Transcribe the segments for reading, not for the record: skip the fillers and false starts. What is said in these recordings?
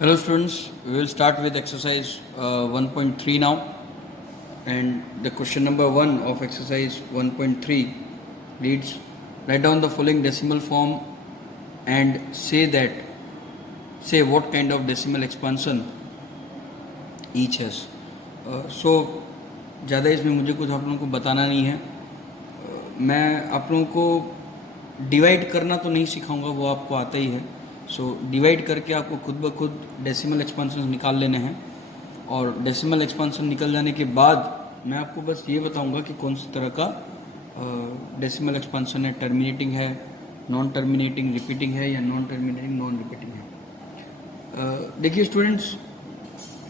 Hello students, we will start with exercise 1.3 now, and the question number 1 of exercise 1.3 reads, write down the following decimal form and say what kind of decimal expansion each has. So ज़्यादा इसमें मुझे कुछ आप लोगों को बताना नहीं है. मैं आप लोगों को डिवाइड करना तो नहीं सिखाऊंगा, वो आपको आता ही है. सो डिवाइड करके आपको खुद ब खुद डेसिमल एक्सपांसन निकाल लेने हैं, और डेसिमल एक्सपांसन निकल जाने के बाद मैं आपको बस ये बताऊंगा कि कौन सी तरह का डेसिमल एक्सपांसन है. टर्मिनेटिंग है, नॉन टर्मिनेटिंग, रिपीटिंग है, या नॉन टर्मिनेटिंग नॉन रिपीटिंग है. देखिए स्टूडेंट्स,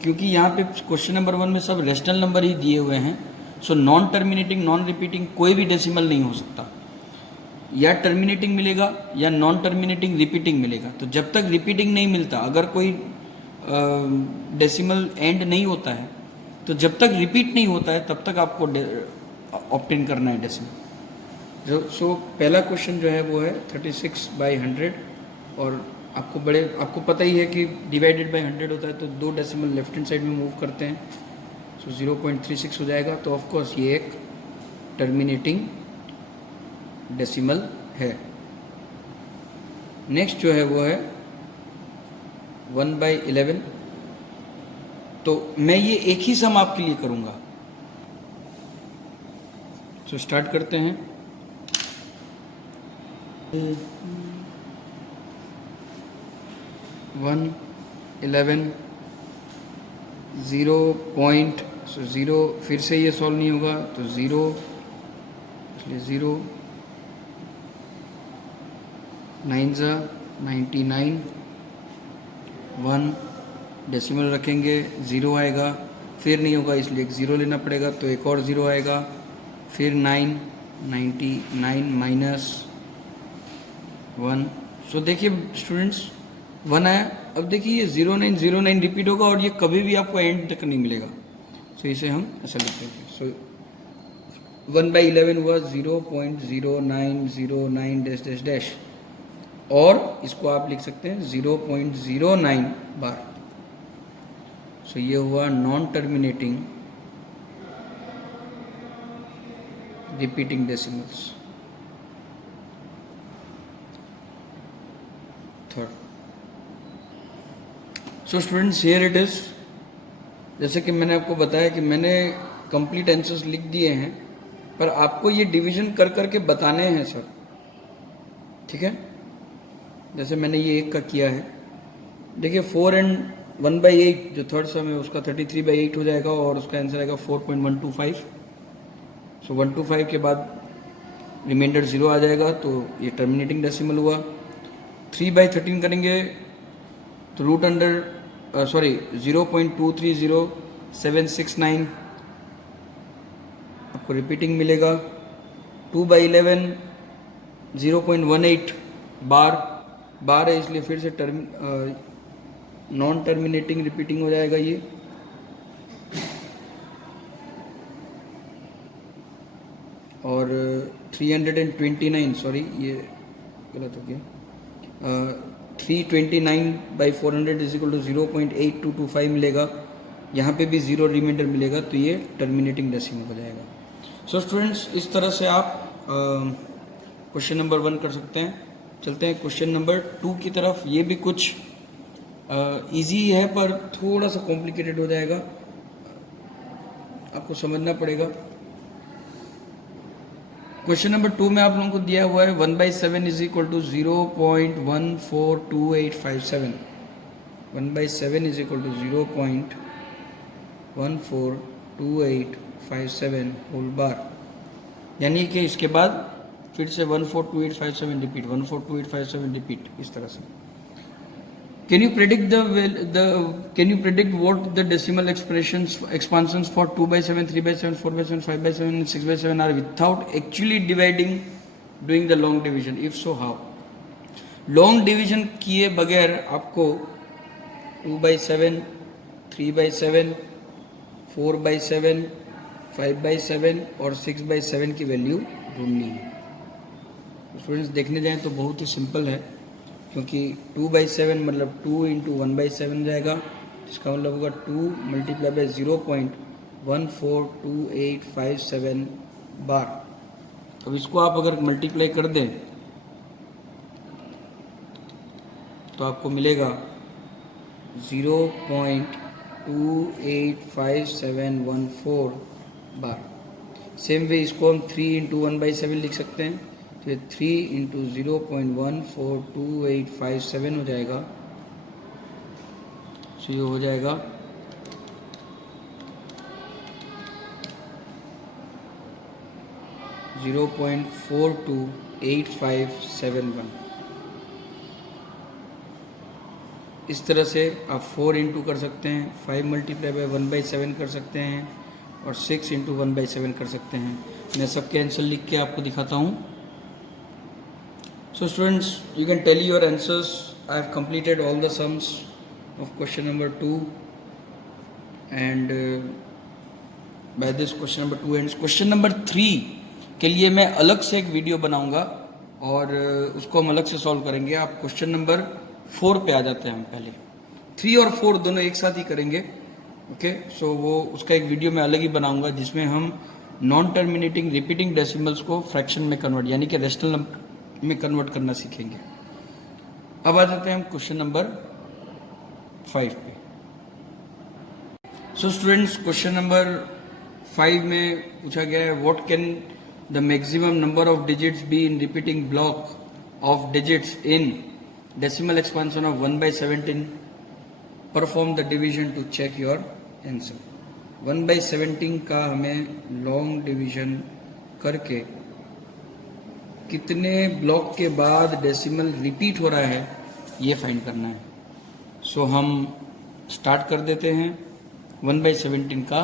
क्योंकि यहाँ पे क्वेश्चन नंबर 1 में सब रेशनल नंबर ही दिए हुए हैं, so non terminating non repeating कोई भी डेसिमल नहीं हो सकता. या टर्मिनेटिंग मिलेगा या नॉन टर्मिनेटिंग रिपीटिंग मिलेगा. तो जब तक रिपीटिंग नहीं मिलता, अगर कोई डेसिमल एंड नहीं होता है, तो जब तक रिपीट नहीं होता है तब तक आपको ऑप्टेन करना है डेसिमल. सो पहला क्वेश्चन जो है वो है 36/100, और आपको पता ही है कि डिवाइडेड बाय 100 होता है तो दो डेसिमल लेफ्ट हैंड साइड में मूव करते हैं. सो 0.36 हो जाएगा. तो ऑफकोर्स ये एक टर्मिनेटिंग डेसिमल है. नेक्स्ट जो है वो है 1/11. तो मैं ये एक ही सम आपके लिए करूंगा. सो स्टार्ट करते हैं. 1/11 0. फिर से ये सॉल्व नहीं होगा तो 0, इसलिए 0. 9 99. 1 डेसिमल रखेंगे, 0 आएगा. फिर नहीं होगा इसलिए एक 0 लेना पड़ेगा, तो एक और 0 आएगा. फिर 9 99 माइनस 1. सो देखिए स्टूडेंट्स, 1 आया. अब देखिए ये 0909 रिपीट होगा और ये कभी भी आपको एंड तक नहीं मिलेगा. सो इसे हम ऐसा लिखते हैं. सो 1/11 हुआ 0.0909 डैश डैश डैश, और इसको आप लिख सकते हैं 0.09 बार. सो ये हुआ non terminating repeating decimals. Third. So students, here it is. जैसे कि मैंने आपको बताया कि मैंने कंप्लीट आंसर्स लिख दिए हैं, पर आपको ये डिवीजन कर करके बताने हैं सर. ठीक है, जैसे मैंने ये एक का किया है. देखिए 4 and 1/8 जो थर्ड सम है उसका 33/8 हो जाएगा, और उसका आंसर आएगा 4.125. सो 125 के बाद रिमाइंडर 0 आ जाएगा, तो ये टर्मिनेटिंग डेसिमल हुआ. 3/13 करेंगे तो रूट अंडर 0.230769 आपको रिपीटिंग मिलेगा. 2/11 0.18 बार है, इसलिए फिर से नॉन टर्मिनेटिंग रिपीटिंग हो जाएगा ये. और 329, सॉरी ये गलत हो गया. 329/400 इज इक्वल टू 0.8225 मिलेगा. यहाँ पे भी 0 रिमाइंडर मिलेगा, तो ये टर्मिनेटिंग डेसिमल हो जाएगा. सो स्टूडेंट्स, इस तरह से आप क्वेश्चन नंबर 1 कर सकते हैं. चलते हैं क्वेश्चन नंबर 2 की तरफ. ये भी कुछ इजी है पर थोड़ा सा कॉम्प्लिकेटेड हो जाएगा, आपको समझना पड़ेगा. क्वेश्चन नंबर 2 में आप लोगों को दिया हुआ है 1/7 is equal to 0.142857. 1/7 is equal to 0.142857 whole bar. यानी कि इसके बाद फिर से 142857 रिपीट, 142857 रिपीट, इस तरह से. Can you predict what the decimal expansions for 2/7, 3/7, 4/7, 5/7 and 6/7 are without actually doing the long division? If so, how? Long division किए बगैर आपको 2/7, 3/7, 4/7, 5/7 और 6/7 की वैल्यू ढूंढनी है. स्टूडेंट्स देखने जाएं तो बहुत ही सिंपल है. क्योंकि 2/7 मतलब 2 इंटू 1/7 जाएगा, इसका मतलब होगा 2 मल्टीप्लाई बाई 0.142857 बार। अब इसको आप अगर मल्टीप्लाई कर दें तो आपको मिलेगा 0.285714 बार। सेम वे इसको हम 3 इंटू 1/7 लिख सकते हैं, तो 3 इंटू 0.142857 हो जाएगा। तो ये हो जाएगा 0.428571। इस तरह से आप 4 इंटू कर सकते हैं, 5 मल्टीप्लाई बाई 1/7 कर सकते हैं और 6 इंटू 1/7 कर सकते हैं। मैं सबके आंसर लिख के आपको दिखाता हूँ। So students, you can tell your answers. I have completed all the sums of question number 2 and by this question number 2 ends. Question number 3 के लिए मैं अलग से एक वीडियो बनाऊंगा और उसको हम अलग से सॉल्व करेंगे। आप क्वेश्चन नंबर 4 पे आ जाते हैं। हम पहले 3 और 4 दोनों एक साथ ही करेंगे। ओके, सो वो उसका एक वीडियो मैं अलग ही बनाऊंगा जिसमें हम नॉन टर्मिनेटिंग रिपीटिंग डेसिमल्स को फ्रैक्शन में कन्वर्ट यानी कि रेशनल नंबर में कन्वर्ट करना सीखेंगे। अब आ जाते हैं हम क्वेश्चन नंबर 5 पे। सो स्टूडेंट्स, क्वेश्चन नंबर 5 में पूछा गया है what can the maximum number of digits be in repeating block of digits in decimal expansion of 1/17। Perform the division to check your answer. 1/17 का हमें लॉन्ग डिवीजन करके कितने block के बाद डेसिमल रिपीट हो रहा है ये फाइंड करना है। सो हम स्टार्ट कर देते हैं। 1/17 का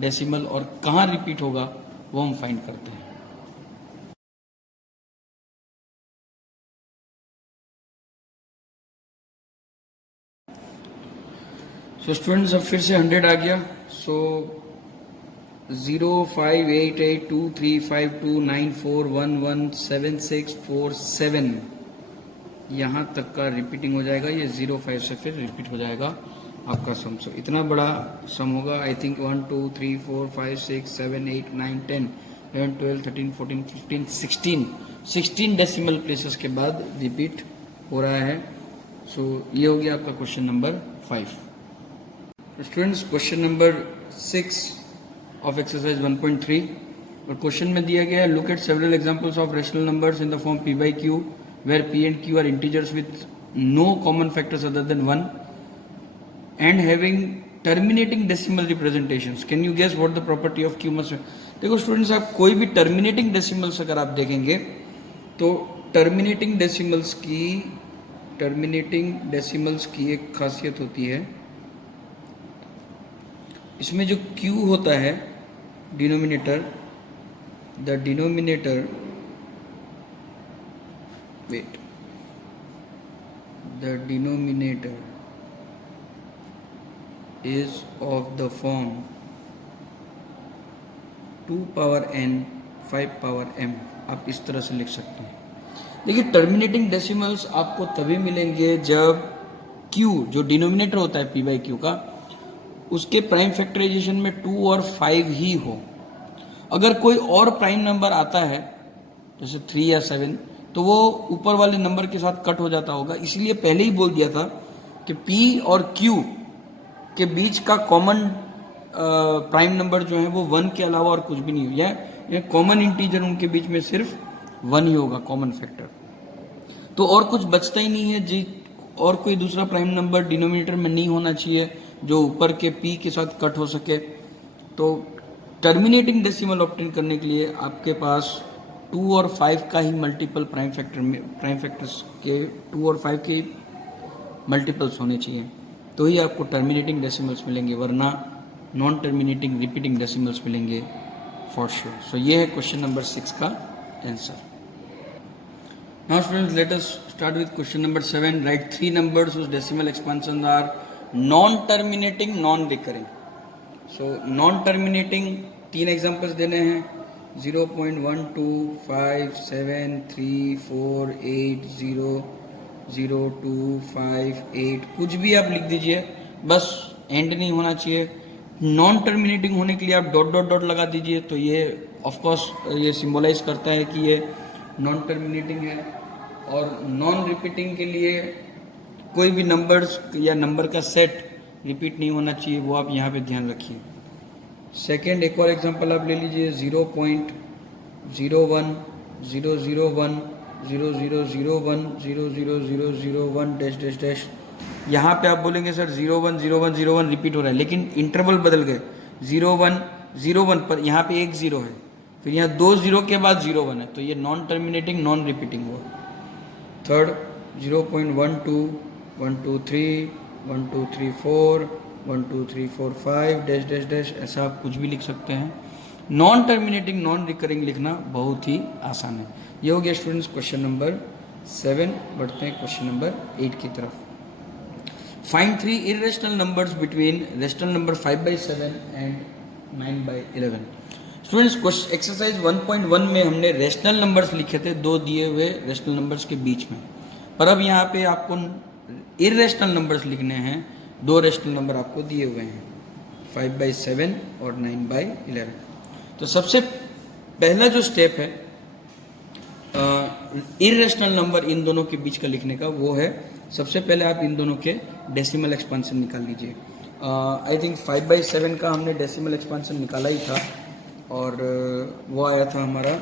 डेसिमल और कहाँ रिपीट होगा वो हम फाइंड करते हैं। सो स्टूडेंट्स, अब फिर से 100 आ गया। सो 0588235294117647 यहाँ तक का रिपीटिंग हो जाएगा। ये 05 से फिर रिपीट हो जाएगा आपका सम। सो इतना बड़ा सम होगा। आई थिंक 1 2 3 4 5 6 7 8 9 10 11 12 13 14 15 16 डेसिमल प्लेसेस के बाद रिपीट हो रहा है। सो ये हो गया आपका question number 5। Students, question number 6 of exercise 1.3 और क्वेश्चन में दिया गया है look at several examples of rational numbers in the form p/q where p and q are integers with no common factors other than 1 and having terminating decimal representations. Can you guess what the property of q must be? देखो students, आप कोई भी terminating decimals अगर आप देखेंगे तो terminating decimals की एक खासियत होती है, इसमें जो q होता है denominator, the denominator is of the form 2 power n 5 power m। आप इस तरह से लिख सकते हैं। देखिए, टर्मिनेटिंग डेसिमल्स आपको तभी मिलेंगे जब q जो डिनोमिनेटर होता है p/q का, उसके प्राइम फैक्टराइजेशन में 2 और 5 ही हो। अगर कोई और प्राइम नंबर आता है जैसे 3 या 7 तो वो ऊपर वाले नंबर के साथ कट हो जाता होगा। इसलिए पहले ही बोल दिया था कि p और q के बीच का कॉमन प्राइम नंबर जो है वो 1 के अलावा और कुछ भी नहीं हो। या कॉमन इंटीजर उनके बीच में सिर्फ 1 ही होगा, कॉमन फैक्टर। तो और कुछ बचता ही नहीं है जी, और कोई दूसरा प्राइम नंबर डिनोमिनेटर में नहीं होना चाहिए जो ऊपर के p के साथ कट हो सके। तो टर्मिनेटिंग डेसिमल ऑब्टेन करने के लिए आपके पास 2 और 5 का ही मल्टीपल प्राइम फैक्टर्स के 2 और 5 के मल्टीपल्स होने चाहिए, तो ही आपको टर्मिनेटिंग डेसिमल्स मिलेंगे, वरना नॉन टर्मिनेटिंग रिपीटिंग डेसिमल्स मिलेंगे फॉर श्योर। सो ये है क्वेश्चन नंबर 6 का answer. Now students, let us start with question number 7। Right 3 numbers whose decimal expansions are non terminating non recurring. So non terminating 3 examples देने हैं। 0.12573480 0, 2, 5, 8 कुछ भी आप लिख दीजिए, बस एंड नहीं होना चाहिए। नॉन टर्मिनेटिंग होने के लिए आप डॉट डॉट डॉट लगा दीजिए, तो ये ऑफ कोर्स ये सिंबलाइज करता है कि ये नॉन टर्मिनेटिंग है। और नॉन रिपीटिंग के लिए कोई भी नंबर्स या नंबर का सेट रिपीट नहीं होना चाहिए, वो आप यहाँ पे ध्यान रखिए। सेकेंड एक और एग्जांपल आप ले लीजिए, 0.01, 001, 0001, 00001 डैश डैश डैश। यहाँ पे आप बोलेंगे सर 01, 01, 01 रिपीट हो रहा है, लेकिन इंटरवल बदल गए। 01, 01 पर यहाँ पे एक 0 है, फिर यहाँ 2 0 के बाद 01 है, तो ये नॉन टर्मिनेटिंग नॉन रिपीटिंग हुआ। थर्ड 0.12, 1 2 3, 1 2 3 4, 1 2 3 4 5 डैश डैश डैश, ऐसा आप कुछ भी लिख सकते हैं। नॉन टर्मिनेटिंग नॉन रिकरिंग लिखना बहुत ही आसान है। ये हो गया स्टूडेंट्स क्वेश्चन नंबर 7। बढ़ते हैं क्वेश्चन नंबर 8 की तरफ। Find 3 irrational numbers between rational number 5/7 and 9/11। Students exercise 1.1 में हमने रेशनल नंबर्स लिखे थे दो दिए हुए रेशनल नंबर्स के बीच में, पर अब यहाँ पे आपको इरेशनल नंबर्स लिखने हैं, दो रेशनल नंबर आपको दिए हुए हैं 5/7 और 9/11। तो सबसे पहला जो स्टेप है इरेशनल नंबर इन दोनों के बीच का लिखने का, वो है सबसे पहले आप इन दोनों के डेसिमल एक्सपांशन निकाल लीजिए। आई थिंक 5/7 का हमने डेसिमल एक्सपांशन निकाला ही था, और वो आया था हमारा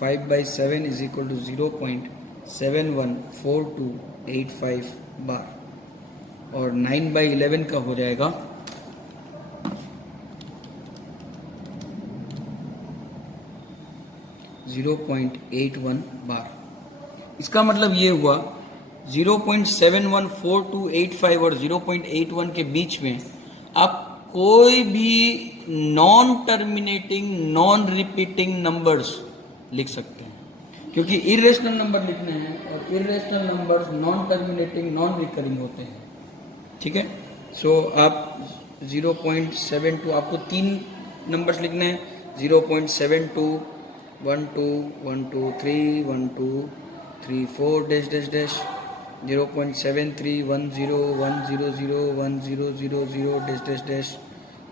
5/7 इज इक्वल टू 0.714285 बार, और 9/11 का हो जाएगा 0.81 बार। इसका मतलब ये हुआ 0.714285 और 0.81 के बीच में आप कोई भी non terminating non repeating numbers लिख सकते हैं, क्योंकि इरेशनल नंबर लिखने हैं और irrational numbers non terminating non recurring होते हैं। ठीक है, सो आप 0.72 आपको 3 नंबर्स लिखने हैं, 0.72, 1 2 1 2 3 1 2 3 4 dash dash dash, 0.73 10 100 1000 dash dash dash,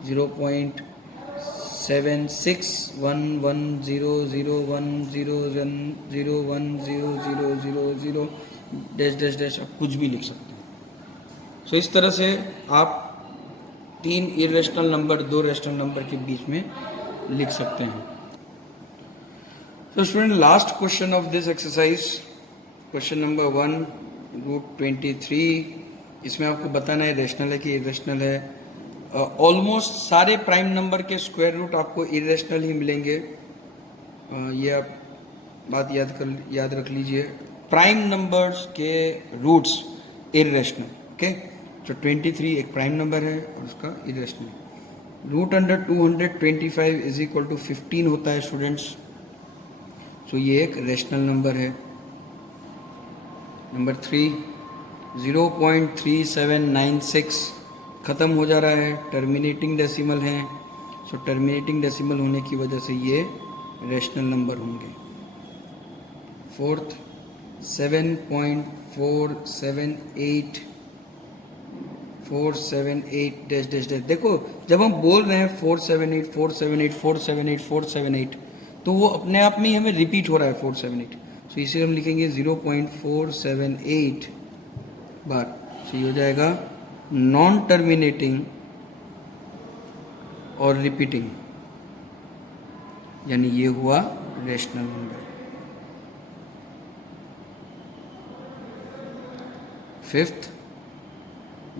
0.76 11001000 dash dash dash, आप कुछ भी लिख सकते हैं। सो इस तरह से आप 3 इरेशनल नंबर 2 रेशनल नंबर के बीच में लिख सकते हैं। तो student last question of this exercise, question number 1 √23। इसमें आपको बताना है रेशनल है कि इरेशनल है। ऑलमोस्ट सारे प्राइम नंबर के स्क्वायर रूट आपको इरेशनल ही मिलेंगे, ये आप बात याद रख लीजिए। प्राइम नंबर्स के रूट्स इरेशनल, ओके। तो 23 एक प्राइम नंबर है और उसका इरेशनल। √225 इज इक्वल टू 15 होता है स्टूडेंट्स, सो ये एक रेशनल नंबर है। नंबर 3 0.3796 ख़त्म हो जा रहा है, टर्मिनेटिंग डेसिमल है, सो टर्मिनेटिंग डेसिमल होने की वजह से ये रेशनल नंबर होंगे। Fourth 7.478 dash dash dash. देखो जब हम बोल रहे हैं 478 478 478 478, तो वो अपने आप में ही हमें रिपीट हो रहा है 478, सो इसे हम लिखेंगे 0.478 बार। सो ये हो जाएगा नॉन टर्मिनेटिंग और रिपीटिंग, यानी ये हुआ rational number. Fifth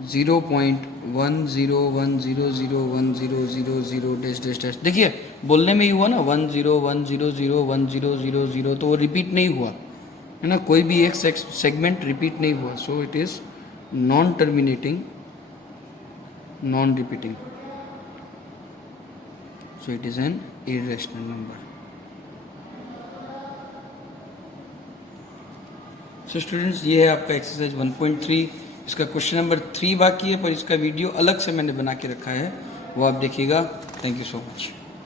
0.1010001000 dash dash dash. देखिए बोलने में ही हुआ ना 1010001000, तो वो रिपीट नहीं हुआ है ना, कोई भी एक सेगमेंट रिपीट नहीं हुआ, so it is non terminating non repeating, so it is an irrational number. So students ये है आपका एक्सरसाइज 1.3। इसका क्वेश्चन नंबर 3 बाकी है, पर इसका वीडियो अलग से मैंने बना के रखा है, वो आप देखिएगा। Thank you so much.